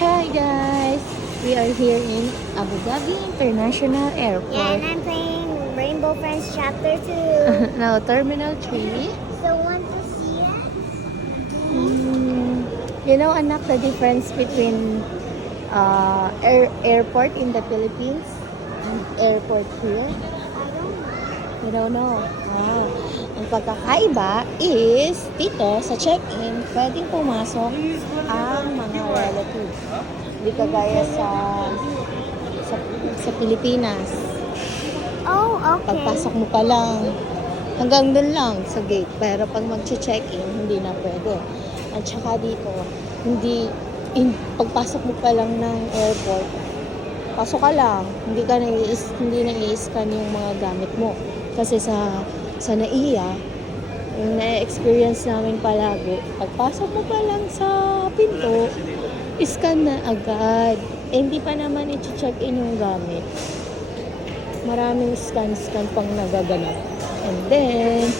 Hi guys! We are here in Abu Dhabi International Airport. Yeah, and I'm playing Rainbow Friends Chapter 2. Now, Terminal 3. So want to see it? You know, anak, the difference between airport in the Philippines and airport here? I don't know. You don't know. Wow. Ang pagkakaiba is, dito sa check-in, pwedeng pumasok ang mga relatives. Hindi kagaya sa Pilipinas. Oh, okay. Pagpasok mo pa lang, hanggang dun lang sa gate. Pero pag mag-check-in, hindi na pwede. At saka dito, pagpasok mo pa lang ng airport, pasok ka lang. Hindi na-i-scan yung mga gamit mo. Kasi sa NAIA, yung na-experience namin palagi, pagpasok mo pa lang sa pinto, scan na agad. Hindi pa naman i-check-in yung gamit. Maraming scan pang nagaganap. And then,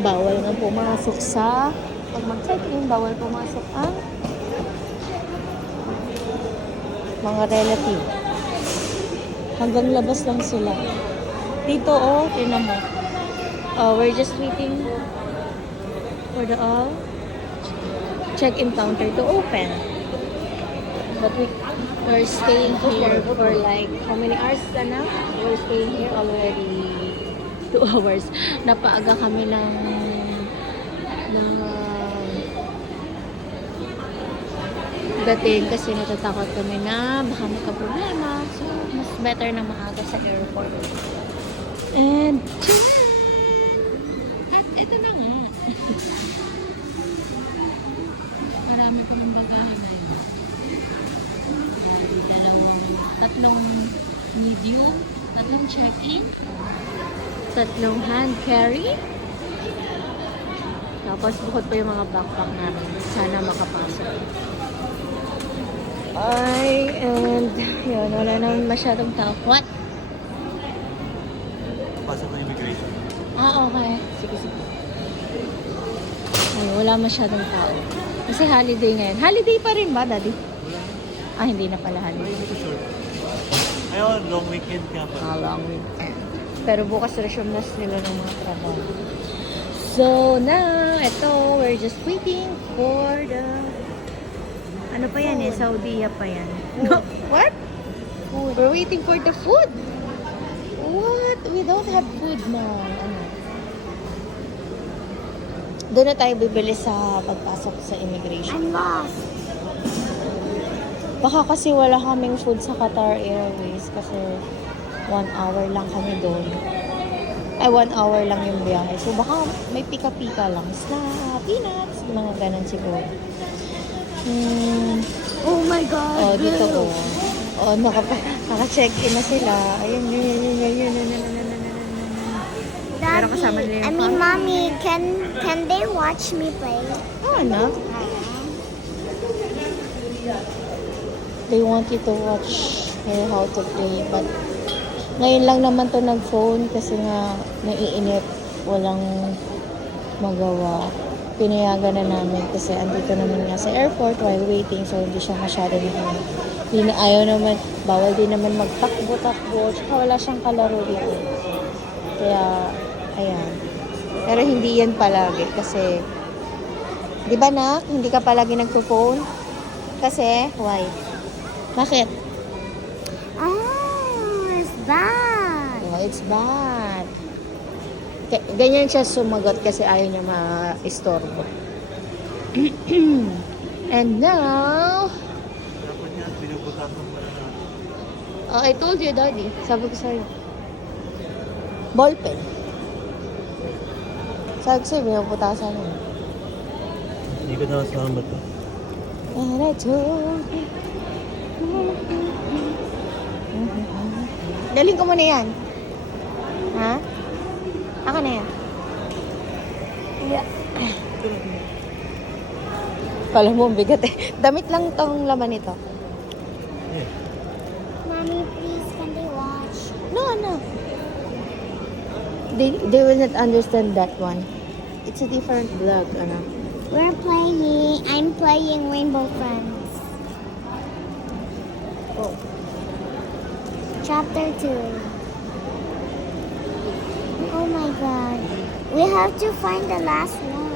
bawal nga pumasok pag mag-check-in, bawal pumasok ang mga relative. Hanggang labas lang sila. Dito, tinan mo. We're just waiting for the check-in counter to open. But we're staying here for like, how many hours na? We're staying here already 2 hours. Napaaga kami ng dating kasi natatakot kami na baka magka-problema. So, mas better na maaga sa airport. And, at ito na nga. Marami pa ng bagahe na yun. Tatlong medium, tatlong check-in, tatlong hand carry. Tapos bukod pa yung mga backpack namin. Sana makapasok. And yun, wala naman masyadong tao. What? Pasok ng immigration. Okay. Sige. Ay, wala masyadong tao. Kasi holiday ngayon. Holiday pa rin ba, Daddy? Wala. Hindi na pala holiday. Hindi ko sure. Ngayon, long weekend ka pa. Long weekend. Pero bukas resume nila ng mga trabaho. So, now, we're just waiting for the... Ano pa yan Saudi pa yan. No, what? Food. We're waiting for the food. What? We don't have food now. Doon na tayo bibili sa pagpasok sa immigration. I'm lost. Baka kasi wala kaming food sa Qatar Airways kasi 1 hour lang kami doon. 1 hour lang yung biyahe. So baka may pika-pika lang. Snap, peanuts, mga ganun siguro. Oh my God. Dito ko. Naka-check-in na sila. Ayun. Pero kasama nila yung Mommy, can they watch me play? Anak. They want you to watch her how to play. But ngayon lang naman to nag-phone kasi nga naiinip. Walang magawa. Pinayagan na namin kasi andito naman nga sa airport while waiting. So hindi siya masyado ayaw naman. Bawal din naman magtakbo-takbo. Tsaka wala siyang kalaro dito. Kaya, ayan. Pero hindi yan palagi kasi, di ba nak? Hindi ka palagi nagpo-phone? Kasi, why? Bakit? Oh, it's bad. It's bad. Ganyan siya sumagot kasi ayaw niya ma-istorbo. And now, Dapat niya, binubutasan mo na. I told you, Daddy. Sabi ko sa'yo. Ballpen. Sabi ko sa'yo, binubutasan mo. Hindi ko nakasama to. And I told you. Daling ko muna yan. Ha? Ako na yan. Yeah. Kala mo, bigat eh. Damit lang tong laman nito. Yeah. Mommy, please, can they watch? No. They will not understand that one. It's a different vlog, I'm playing Rainbow Friends. Go. Chapter 2. Oh my god. We have to find the last one.